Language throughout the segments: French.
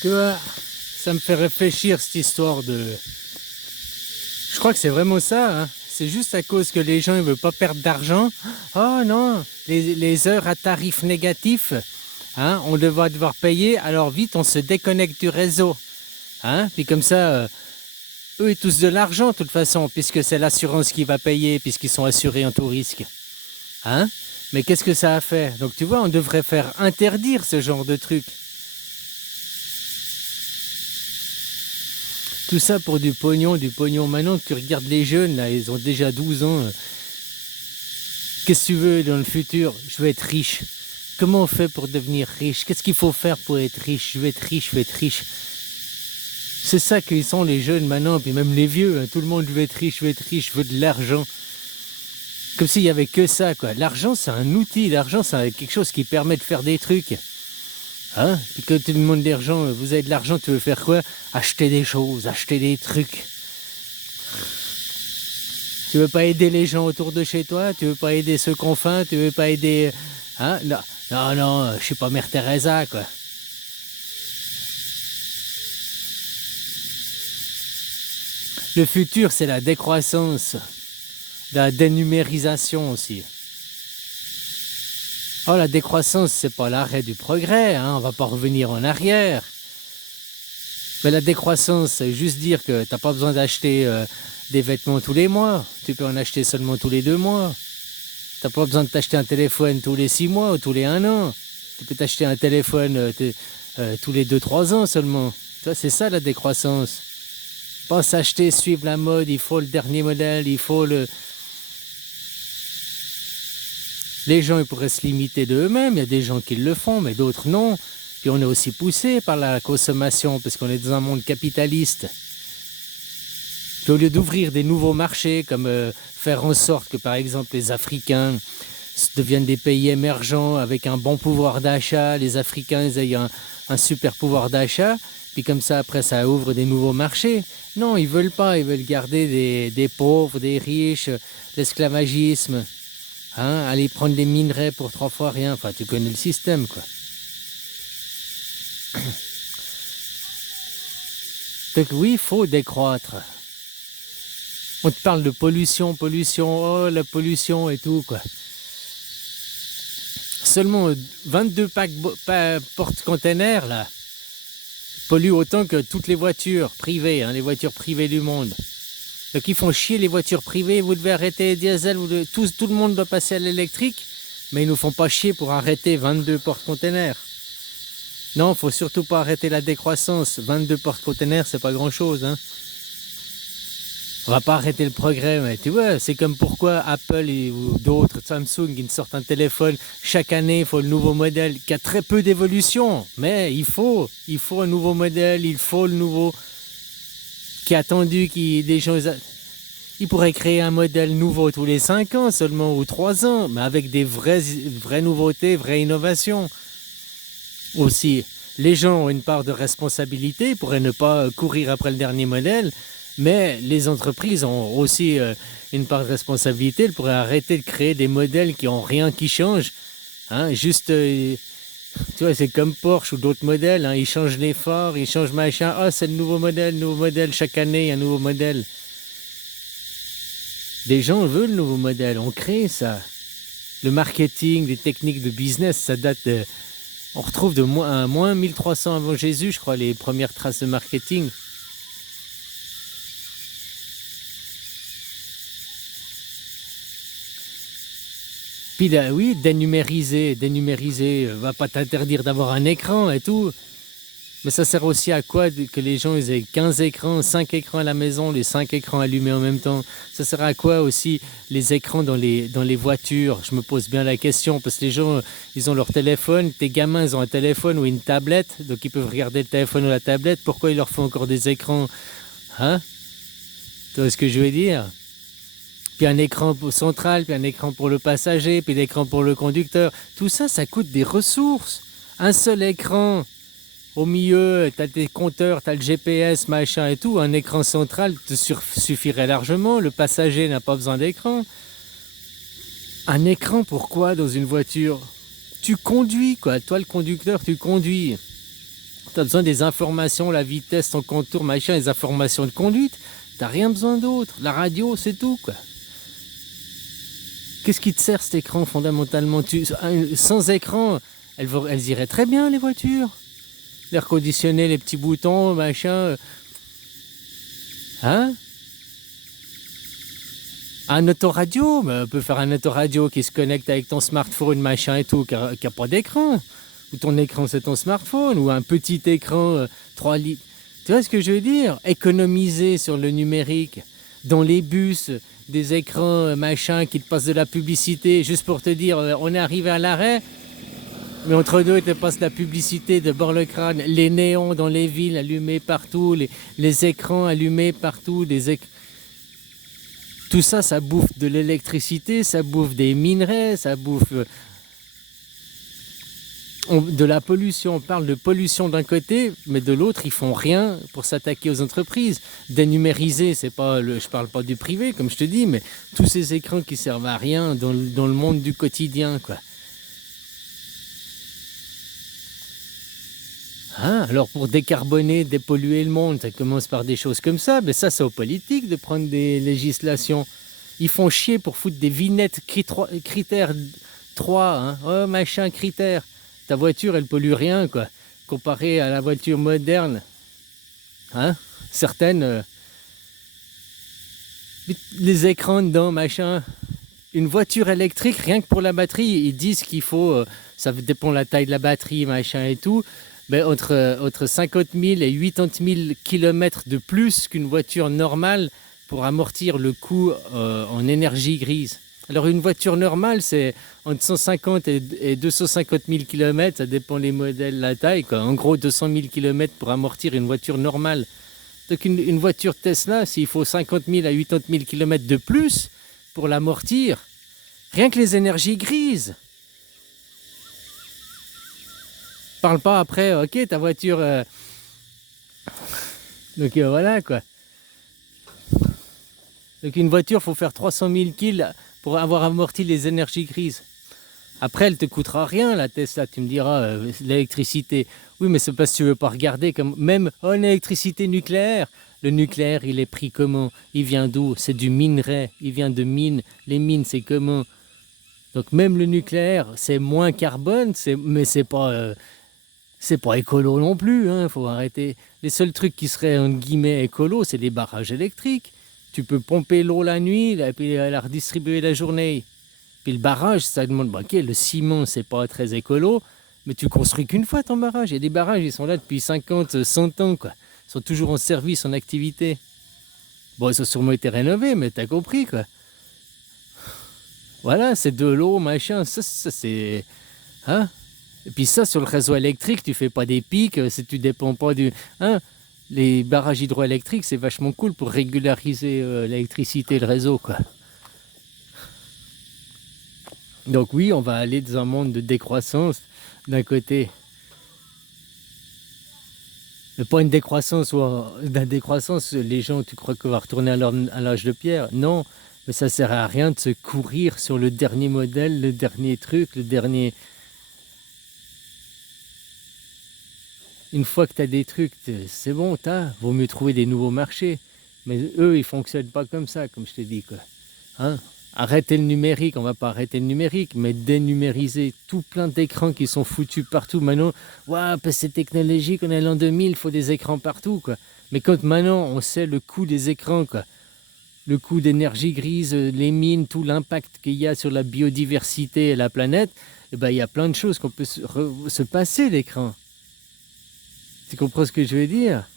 Tu vois, ça me fait réfléchir cette histoire de... Je crois que c'est vraiment ça, hein. C'est juste à cause que les gens ne veulent pas perdre d'argent. Oh non, les heures à tarif négatif, hein, on va devoir payer, alors vite on se déconnecte du réseau. Hein. Puis comme ça, eux ils touchent de l'argent de toute façon, puisque c'est l'assurance qui va payer, puisqu'ils sont assurés en tout risque. Hein. Mais qu'est-ce que ça a fait? Donc tu vois, on devrait faire interdire ce genre de truc. Tout ça pour du pognon, du pognon. Maintenant que tu regardes les jeunes, là, ils ont déjà 12 ans. Qu'est-ce que tu veux dans le futur? Je veux être riche. Comment on fait pour devenir riche? Qu'est-ce qu'il faut faire pour être riche? Je veux être riche, je veux être riche. C'est ça qu'ils sont les jeunes maintenant, puis même les vieux. Hein. Tout le monde veut être riche, je veux être riche, je veux de l'argent. Comme s'il y avait que ça, quoi. L'argent, c'est un outil. L'argent, c'est quelque chose qui permet de faire des trucs. Hein? Puis quand tu demandes de l'argent, vous avez de l'argent, tu veux faire quoi? Acheter des choses, acheter des trucs. Tu veux pas aider les gens autour de chez toi? Tu veux pas aider ceux qui ont faim? Tu veux pas aider... Hein? Non, non, non, je suis pas Mère Teresa, quoi. Le futur, c'est la décroissance, la dénumérisation aussi. Oh, la décroissance, c'est pas l'arrêt du progrès, hein, on va pas revenir en arrière. Mais la décroissance, c'est juste dire que t'as pas besoin d'acheter des vêtements tous les mois. Tu peux en acheter seulement tous les 2 mois. T'as pas besoin de t'acheter un téléphone tous les 6 mois ou tous les 1 an. Tu peux t'acheter un téléphone tous les 2-3 ans seulement. Tu vois, c'est ça la décroissance. Pas s'acheter, suivre la mode, il faut le dernier modèle, il faut le... Les gens ils pourraient se limiter d'eux-mêmes, il y a des gens qui le font, mais d'autres non. Puis on est aussi poussé par la consommation, parce qu'on est dans un monde capitaliste. Puis au lieu d'ouvrir des nouveaux marchés, comme faire en sorte que par exemple les Africains deviennent des pays émergents avec un bon pouvoir d'achat, les Africains ils aient un super pouvoir d'achat, puis comme ça après ça ouvre des nouveaux marchés. Non, ils veulent pas, ils veulent garder des pauvres, des riches, l'esclavagisme. Hein, aller prendre des minerais pour 3 fois rien. Enfin, tu connais le système, quoi. Donc oui, il faut décroître. On te parle de pollution, oh la pollution et tout, quoi. Seulement 22 porte-containers, là, polluent autant que toutes les voitures privées, hein, les voitures privées du monde. Donc ils font chier les voitures privées, vous devez arrêter les diesel, tout le monde doit passer à l'électrique, mais ils nous font pas chier pour arrêter 22 porte-containers. Non, faut surtout pas arrêter la décroissance. 22 porte-containers, c'est pas grand-chose, hein. On va pas arrêter le progrès, mais tu vois, c'est comme pourquoi Apple ou d'autres, Samsung, ils sortent un téléphone. Chaque année, il faut le nouveau modèle, qui a très peu d'évolution. Mais il faut un nouveau modèle, il faut le nouveau qui est attendu, des gens... Ils pourraient créer un modèle nouveau tous les 5 ans seulement, ou 3 ans, mais avec des vraies nouveautés, vraies innovations. Aussi, les gens ont une part de responsabilité, ils pourraient ne pas courir après le dernier modèle, mais les entreprises ont aussi une part de responsabilité, elles pourraient arrêter de créer des modèles qui n'ont rien qui change. Hein, juste, tu vois, c'est comme Porsche ou d'autres modèles, hein, ils changent les phares, ils changent machin, ah c'est le nouveau modèle, chaque année il y a un nouveau modèle. Des gens veulent le nouveau modèle, on crée ça. Le marketing, les techniques de business, ça date de... On retrouve de moins 1300 avant Jésus, je crois, les premières traces de marketing. Puis là, oui, dénumériser, va pas t'interdire d'avoir un écran et tout. Mais ça sert aussi à quoi que les gens ils aient 15 écrans, 5 écrans à la maison, les 5 écrans allumés en même temps? Ça sert à quoi aussi les écrans dans les voitures? Je me pose bien la question, parce que les gens, ils ont leur téléphone, tes gamins, ils ont un téléphone ou une tablette, donc ils peuvent regarder le téléphone ou la tablette. Pourquoi ils leur font encore des écrans? Hein? Tu vois ce que je veux dire? Puis un écran central, puis un écran pour le passager, puis l'écran pour le conducteur. Tout ça, ça coûte des ressources. Un seul écran... Au milieu, tu as tes compteurs, tu as le GPS, machin et tout. Un écran central te suffirait largement. Le passager n'a pas besoin d'écran. Un écran, pourquoi dans une voiture? Tu conduis, quoi. Toi, le conducteur, tu conduis. Tu as besoin des informations, la vitesse, ton contour, machin, les informations de conduite. Tu n'as rien besoin d'autre. La radio, c'est tout, quoi. Qu'est-ce qui te sert cet écran fondamentalement? Sans écran, elles iraient très bien, les voitures. L'air conditionné, les petits boutons, machin. Hein? Un autoradio, mais on peut faire un autoradio qui se connecte avec ton smartphone, machin et tout, qui n'a pas d'écran. Ou ton écran, c'est ton smartphone, ou un petit écran 3 litres. Tu vois ce que je veux dire? Économiser sur le numérique. Dans les bus, des écrans machin qui te passent de la publicité, juste pour te dire, on est arrivé à l'arrêt, mais entre deux, ils te passent de la publicité de bord le crâne, les néons dans les villes allumés partout, les écrans allumés partout, tout ça, ça bouffe de l'électricité, ça bouffe des minerais, ça bouffe de la pollution. On parle de pollution d'un côté, mais de l'autre, ils font rien pour s'attaquer aux entreprises. Dénumériser, c'est pas je parle pas du privé, comme je te dis, mais tous ces écrans qui servent à rien dans le monde du quotidien, quoi. Hein? Alors pour décarboner, dépolluer le monde, ça commence par des choses comme ça, mais ça c'est aux politiques de prendre des législations. Ils font chier pour foutre des vignettes critères 3, hein? Oh machin critère. Ta voiture elle pollue rien, quoi, comparé à la voiture moderne. Hein? Certaines, les écrans dedans, machin. Une voiture électrique, rien que pour la batterie, ils disent qu'il faut, ça dépend de la taille de la batterie, machin et tout, mais entre 50 000 et 80 000 km de plus qu'une voiture normale pour amortir le coût en énergie grise. Alors une voiture normale, c'est entre 150 et 250 000 km, ça dépend les modèles, la taille, quoi. En gros 200 000 km pour amortir une voiture normale. Donc une voiture Tesla, s'il faut 50 000 à 80 000 km de plus pour l'amortir, rien que les énergies grises. Parle pas après, ok, ta voiture... Donc voilà, quoi. Donc une voiture, il faut faire 300 000 kills pour avoir amorti les énergies grises. Après, elle te coûtera rien, la Tesla. Tu me diras, l'électricité. Oui, mais c'est parce que tu veux pas regarder comme... Même l'électricité nucléaire. Le nucléaire, il est pris comment? Il vient d'où? C'est du minerai. Il vient de mines. Les mines, c'est comment? Donc même le nucléaire, c'est moins carbone, mais c'est pas écolo non plus, hein, faut arrêter. Les seuls trucs qui seraient, entre guillemets, écolo, c'est les barrages électriques. Tu peux pomper l'eau la nuit et puis la redistribuer la journée. Puis le barrage, ça demande, ok, le ciment, c'est pas très écolo, mais tu construis qu'une fois ton barrage. Il y a des barrages, ils sont là depuis 50, 100 ans, quoi. Ils sont toujours en service, en activité. Bon, ils ont sûrement été rénovés, mais t'as compris, quoi. Voilà, c'est de l'eau, machin, ça c'est... Hein? Et puis ça, sur le réseau électrique, tu fais pas des pics, si tu dépends pas du... Hein? Les barrages hydroélectriques, c'est vachement cool pour régulariser l'électricité, le réseau, quoi. Donc oui, on va aller dans un monde de décroissance d'un côté. Mais pas une décroissance ou la décroissance, les gens, tu crois qu'on va retourner à l'âge de pierre? Non, mais ça sert à rien de se courir sur le dernier modèle, le dernier truc, le dernier... Une fois que tu as des trucs, c'est bon, vaut mieux trouver des nouveaux marchés. Mais eux, ils fonctionnent pas comme ça, comme je t'ai dit, quoi. Hein? Arrêter le numérique, on va pas arrêter le numérique, mais dénumériser tout plein d'écrans qui sont foutus partout. Maintenant, waouh, c'est technologique, on est l'an 2000, il faut des écrans partout, quoi. Mais quand maintenant, on sait le coût des écrans, quoi. Le coût d'énergie grise, les mines, tout l'impact qu'il y a sur la biodiversité et la planète, eh ben, il y a plein de choses qu'on peut se passer l'écran. Tu comprends ce que je veux dire?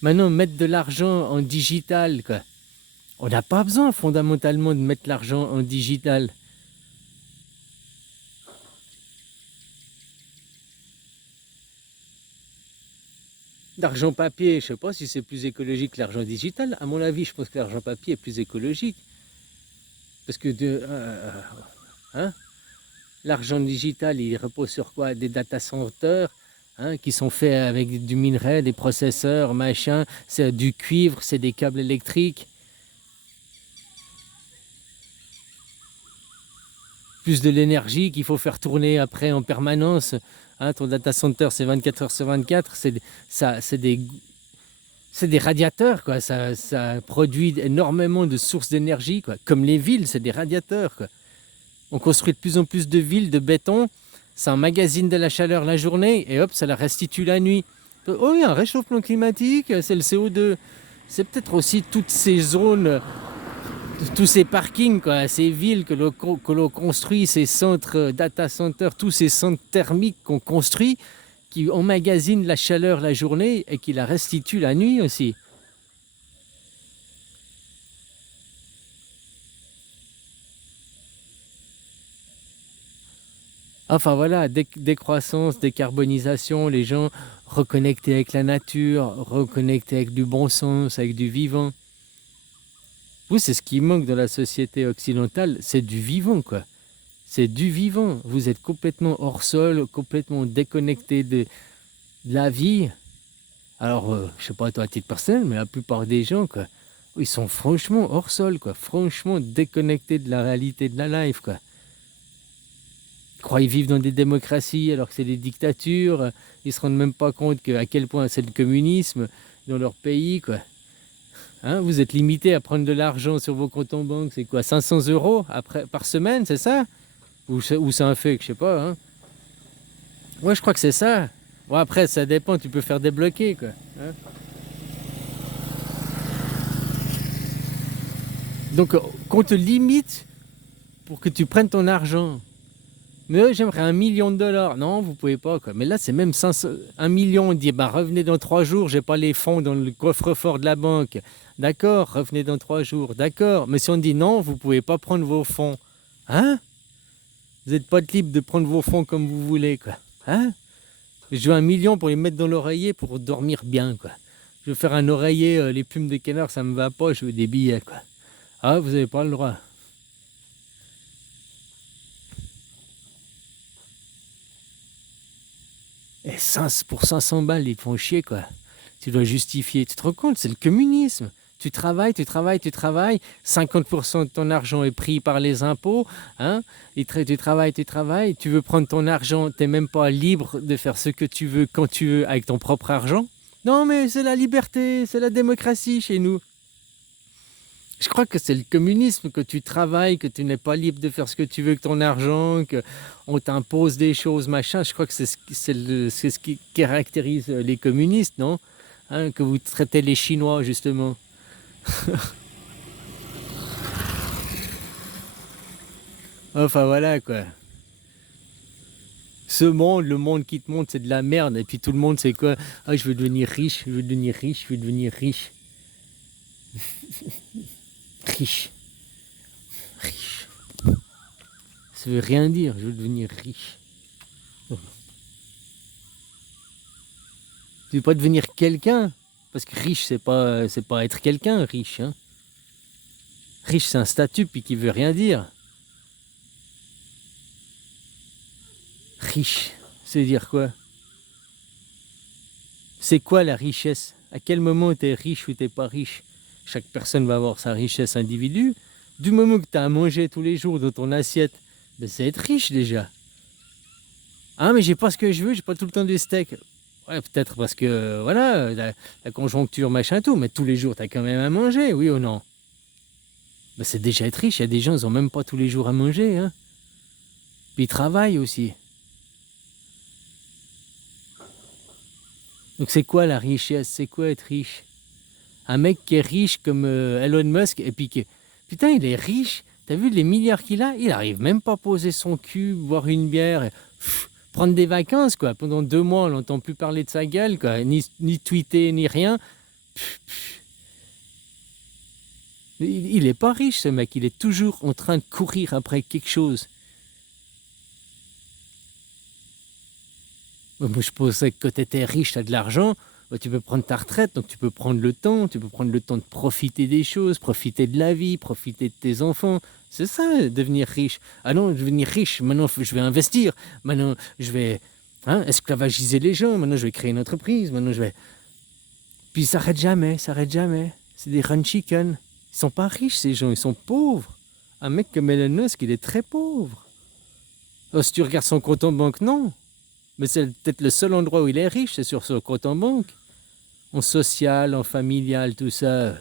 Maintenant, mettre de l'argent en digital, quoi. On n'a pas besoin fondamentalement de mettre l'argent en digital. L'argent papier, je ne sais pas si c'est plus écologique que l'argent digital. À mon avis, je pense que l'argent papier est plus écologique. Parce que l'argent digital, il repose sur quoi? Des data centers, hein, qui sont faits avec du minerai, des processeurs, machin. C'est du cuivre, c'est des câbles électriques. plus de l'énergie qu'il faut faire tourner après en permanence. Hein, ton data center, c'est 24 heures sur 24. C'est des radiateurs, quoi. Ça produit énormément de sources d'énergie, quoi. Comme les villes, c'est des radiateurs, quoi. On construit de plus en plus de villes de béton. Ça emmagasine de la chaleur la journée et hop, ça la restitue la nuit. Oh, il y a un réchauffement climatique, c'est le CO2. C'est peut-être aussi toutes ces zones, tous ces parkings, quoi, ces villes que l'on construit, ces centres data centers, tous ces centres thermiques qu'on construit, qui emmagasinent la chaleur la journée et qui la restituent la nuit aussi. Enfin voilà, décroissance, décarbonisation, les gens reconnectés avec la nature, reconnectés avec du bon sens, avec du vivant. Vous, c'est ce qui manque dans la société occidentale, c'est du vivant, quoi. C'est du vivant. Vous êtes complètement hors sol, complètement déconnecté de la vie. Alors, je sais pas toi à titre personnel, mais la plupart des gens, quoi, ils sont franchement hors sol, quoi. Franchement déconnectés de la réalité de la life, quoi. Ils croient qu'ils vivent dans des démocraties alors que c'est des dictatures. Ils se rendent même pas compte à quel point c'est le communisme dans leur pays, quoi. Hein, vous êtes limité à prendre de l'argent sur vos comptes en banque, c'est quoi, 500 € par semaine, c'est ça? Ou c'est un fake, je sais pas. Hein. Ouais, je crois que c'est ça. Bon, après, ça dépend, tu peux faire débloquer, quoi. Hein. Donc, qu'on te limite pour que tu prennes ton argent. Mais j'aimerais 1 million de dollars. Non, vous pouvez pas, quoi. Mais là, c'est même 1 million. On dit, bah, revenez dans 3 jours, j'ai pas les fonds dans le coffre-fort de la banque. D'accord, revenez dans 3 jours. D'accord. Mais si on dit non, vous pouvez pas prendre vos fonds. Hein? Vous n'êtes pas libre de prendre vos fonds comme vous voulez, quoi. Hein? Je veux 1 million pour les mettre dans l'oreiller pour dormir bien, quoi. Je veux faire un oreiller, les plumes de canard, ça me va pas, je veux des billets, quoi. Ah, vous n'avez pas le droit. Et pour 500 balles, ils te font chier, quoi. Tu dois justifier. Tu te rends compte, c'est le communisme. Tu travailles, 50% de ton argent est pris par les impôts, hein? Tu travailles, tu veux prendre ton argent, tu n'es même pas libre de faire ce que tu veux, quand tu veux, avec ton propre argent. Non, mais c'est la liberté, c'est la démocratie chez nous. Je crois que c'est le communisme, que tu travailles, que tu n'es pas libre de faire ce que tu veux avec ton argent, qu'on t'impose des choses, machin. Je crois que c'est ce qui caractérise les communistes, non? Hein, que vous traitez les Chinois, justement. Enfin voilà, quoi. Ce monde, le monde qui te montre, c'est de la merde. Et puis tout le monde, c'est quoi? Ah, je veux devenir riche, je veux devenir riche, je veux devenir riche. Riche. Riche. Ça veut rien dire, je veux devenir riche. Tu veux pas devenir quelqu'un? Parce que riche, c'est pas être quelqu'un, riche. Hein. Riche, c'est un statut, puis qui veut rien dire. Riche, c'est dire quoi? C'est quoi la richesse? À quel moment tu es riche ou t'es pas riche? Chaque personne va avoir sa richesse individuelle. Du moment que tu as à manger tous les jours dans ton assiette, ben c'est être riche déjà. Ah, mais j'ai pas ce que je veux, j'ai pas tout le temps des steaks. Ouais, peut-être parce que, voilà, la conjoncture, machin, tout, mais tous les jours, tu as quand même à manger, oui ou non? Ben c'est déjà être riche, il y a des gens, ils ont même pas tous les jours à manger, hein. Puis ils travaillent aussi. Donc c'est quoi la richesse? C'est quoi être riche? Un mec qui est riche comme Elon Musk, et puis putain, il est riche, t'as vu les milliards qu'il a? Il arrive même pas à poser son cul, boire une bière, prendre des vacances, quoi. Pendant 2 mois, on n'entend plus parler de sa gueule, quoi. Ni tweeter, ni rien. Il est pas riche, ce mec, il est toujours en train de courir après quelque chose. Moi, je pensais que quand tu étais riche, tu as de l'argent, bah, tu peux prendre ta retraite, donc tu peux prendre le temps, de profiter des choses, profiter de la vie, profiter de tes enfants. C'est ça, devenir riche. Ah non, devenir riche, maintenant je vais investir, maintenant je vais esclavagiser les gens, maintenant je vais créer une entreprise, maintenant je vais... Puis ça s'arrête jamais, ça s'arrête jamais. C'est des run chicken. Ils sont pas riches ces gens, ils sont pauvres. Un mec comme Elon Musk, il est très pauvre. Si tu regardes son compte en banque, non. Mais c'est peut-être le seul endroit où il est riche, c'est sur son compte en banque. En social, en familial, tout ça.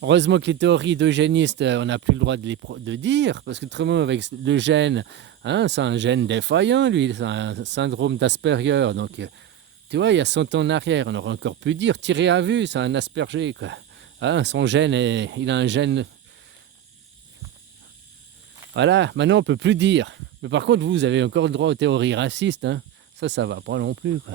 Heureusement que les théories d'eugénistes, on n'a plus le droit de dire, parce que autrement, avec le gène, hein, c'est un gène défaillant, lui, c'est un syndrome d'Asperger. Donc, tu vois, il y a 100 ans en arrière, on aurait encore pu dire, tiré à vue, c'est un Asperger, quoi. Hein, son gène, il a un gène. Voilà, maintenant on peut plus dire. Mais par contre, vous avez encore le droit aux théories racistes, hein. Ça va pas non plus, quoi.